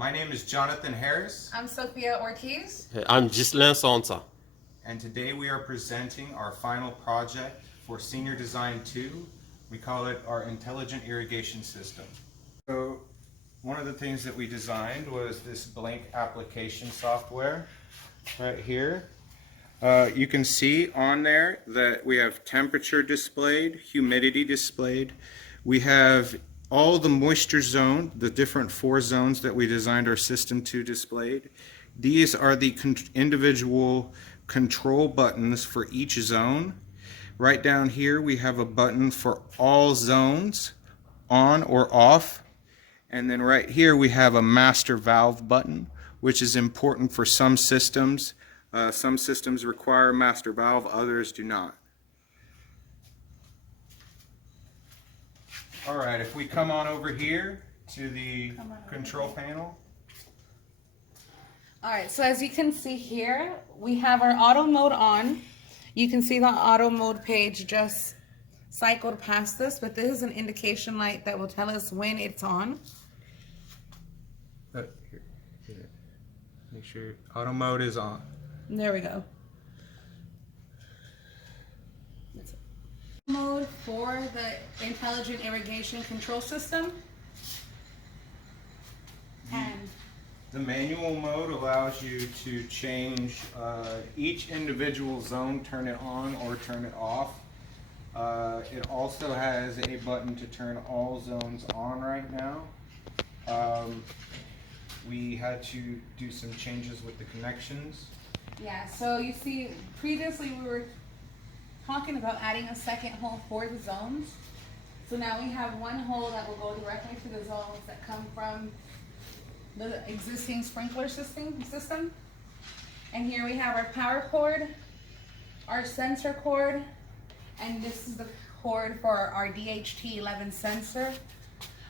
My name is Jonathan Harris. I'm Sophia Ortiz. I'm Ghislain Sansa. And today we are presenting our final project for Senior Design 2. We call it our Intelligent Irrigation System. So one of the things that we designed was this blank application software right here. You can see on there that we have temperature displayed, humidity displayed. We have all the moisture zone, the different 4 zones that we designed our system to displayed. These are the individual control buttons for each zone. Right down here we have a button for all zones, on or off. And then right here we have a master valve button, which is important for some systems. Some systems require master valve, others do not. Alright, if we come on over here to the control panel. Alright, so as you can see here, we have our auto mode on. You can see the auto mode page just cycled past this, but this is an indication light that will tell us when it's on. Here. Make sure auto mode is on. There we go. Mode for the Intelligent Irrigation Control System. And the manual mode allows you to change each individual zone, turn it on or turn it off. It also has a button to turn all zones on right now. We had to do some changes with the connections. yeah, so you see, previously we were talking about adding a second hole for the zones. So now we have one hole that will go directly to the zones that come from the existing sprinkler system. And here we have our power cord, our sensor cord, and this is the cord for our DHT11 sensor,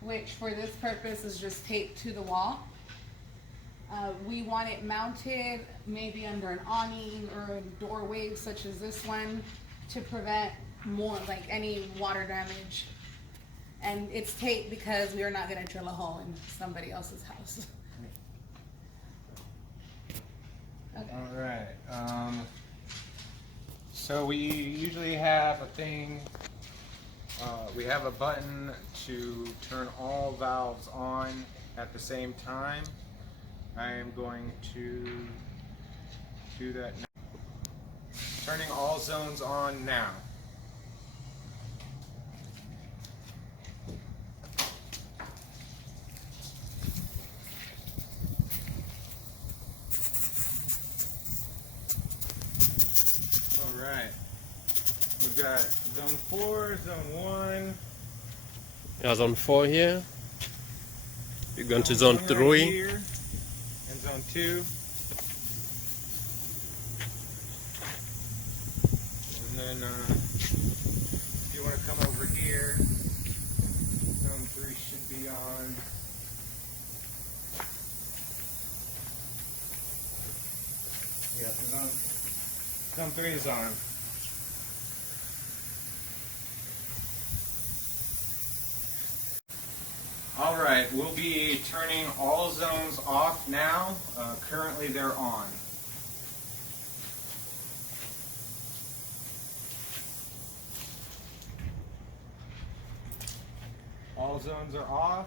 which for this purpose is just taped to the wall. We want it mounted maybe under an awning or a doorway such as this one to prevent more like any water damage. And it's taped because we are not going to drill a hole in somebody else's house. Okay. All right. So we usually have a thing. We have a button to turn all valves on at the same time. I am going to do that now. Turning all zones on now. Alright. We've got zone 4, zone 1. Yeah, zone 4 here. You're going to zone 3. Right here, and zone 2. And then if you want to come over here, zone 3 should be on. Yeah, so zone 3 is on. Alright, we'll be turning all zones off now. Currently they're on. All zones are off.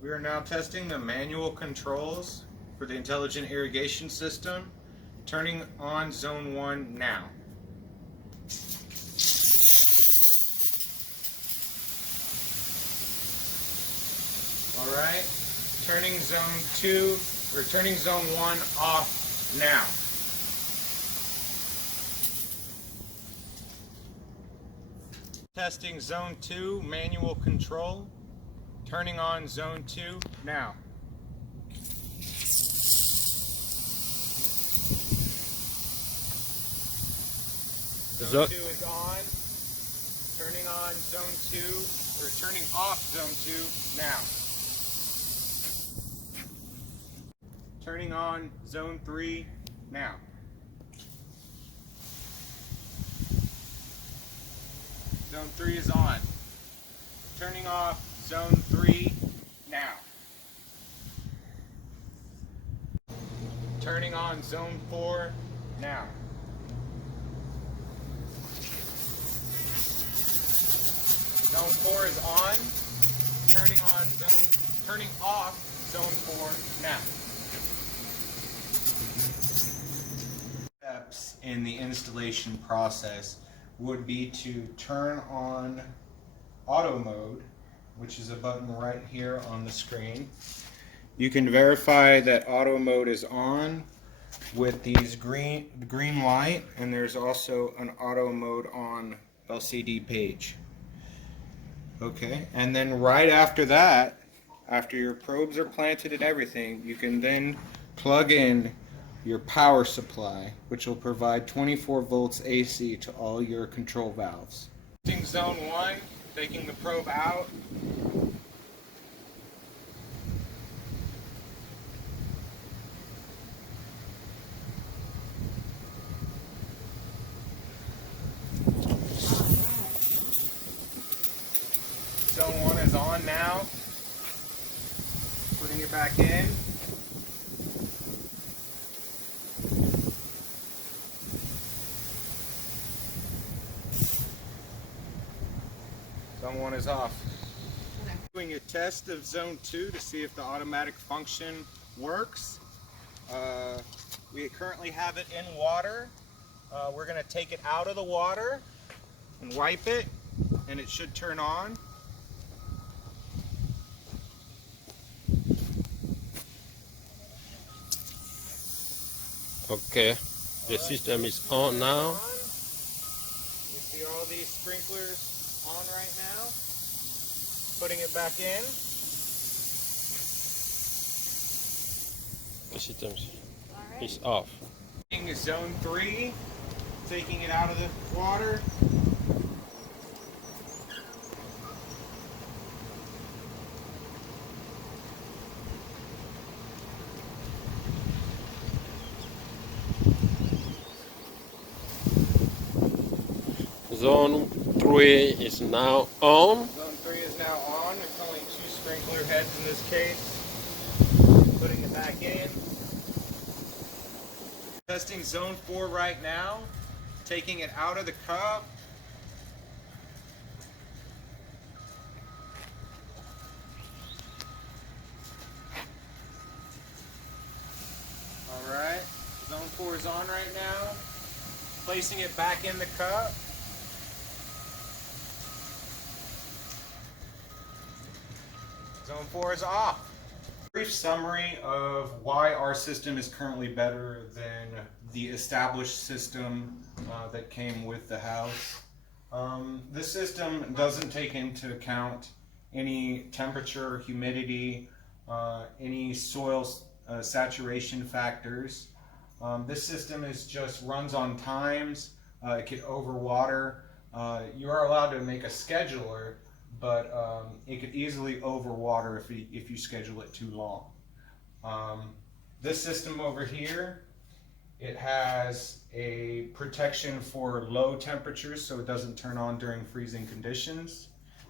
We are now testing the manual controls for the Intelligent Irrigation System. Turning on zone 1 now. Alright, turning zone 2, or turning zone 1 off now. Testing zone 2, manual control. Turning on zone 2 now. Zone 2 is on. Turning on zone 2, or turning off zone 2 now. Turning on zone 3 now. Zone 3 is on. Turning off Zone 3 now. Turning on Zone 4 now. Zone 4 is on. Turning off Zone 4 now. Steps in the installation process would be to turn on auto mode, which is a button right here on the screen. You can verify that auto mode is on with these green light, and there's also an auto mode on LCD page. Okay, and then right after that, after your probes are planted and everything, you can then plug in your power supply, which will provide 24 volts AC to all your control valves. Using Zone 1, taking the probe out. Zone 1 is on now. Putting it back in. Zone 1 is off. Doing a test of Zone 2 to see if the automatic function works. We currently have it in water. We're going to take it out of the water and wipe it, and it should turn on. Okay, the system is on now. You see all these sprinklers on right now. Putting it back in. The system is off. Zone 3, taking it out of the water. Zone 3 is now on. Zone 3 is now on. It's only 2 sprinkler heads in this case. Putting it back in. Testing Zone 4 right now. Taking it out of the cup. Alright. Zone 4 is on right now. Placing it back in the cup. Zone 4 is off. Brief summary of why our system is currently better than the established system that came with the house. This system doesn't take into account any temperature, humidity, any soil saturation factors. This system just runs on times. It could overwater. You are allowed to make a scheduler, but it could easily overwater if you schedule it too long. This system over here, it has a protection for low temperatures so it doesn't turn on during freezing conditions.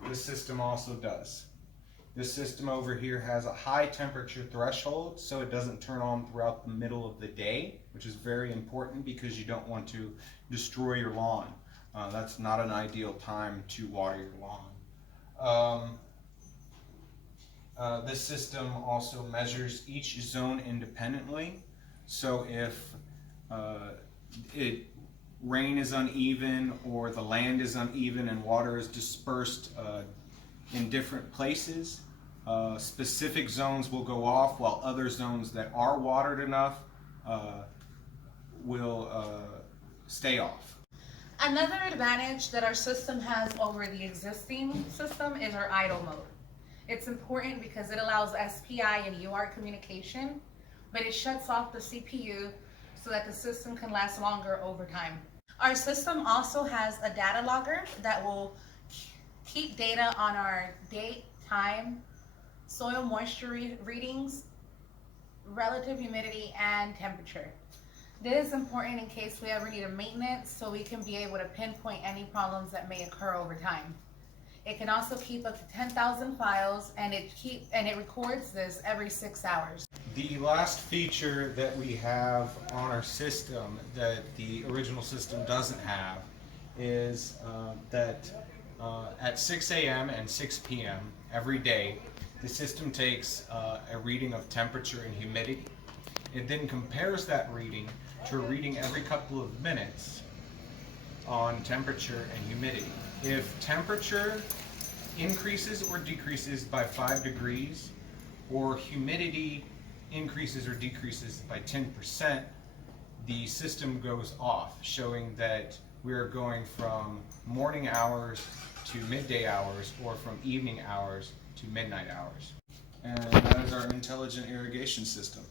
This system also does. This system over here has a high temperature threshold so it doesn't turn on throughout the middle of the day, which is very important because you don't want to destroy your lawn. That's not an ideal time to water your lawn. This system also measures each zone independently. So if rain is uneven or the land is uneven and water is dispersed in different places, specific zones will go off while other zones that are watered enough will stay off. Another advantage that our system has over the existing system is our idle mode. It's important because it allows SPI and UART communication, but it shuts off the CPU so that the system can last longer over time. Our system also has a data logger that will keep data on our date, time, soil moisture readings, relative humidity, and temperature. This is important in case we ever need a maintenance, so we can be able to pinpoint any problems that may occur over time. It can also keep up to 10,000 files, and it records this every 6 hours. The last feature that we have on our system that the original system doesn't have is that at 6 a.m. and 6 p.m. every day, the system takes a reading of temperature and humidity. It then compares that reading to a reading every couple of minutes on temperature and humidity. If temperature increases or decreases by 5 degrees, or humidity increases or decreases by 10%, the system goes off, showing that we're going from morning hours to midday hours, or from evening hours to midnight hours. And that is our intelligent irrigation system.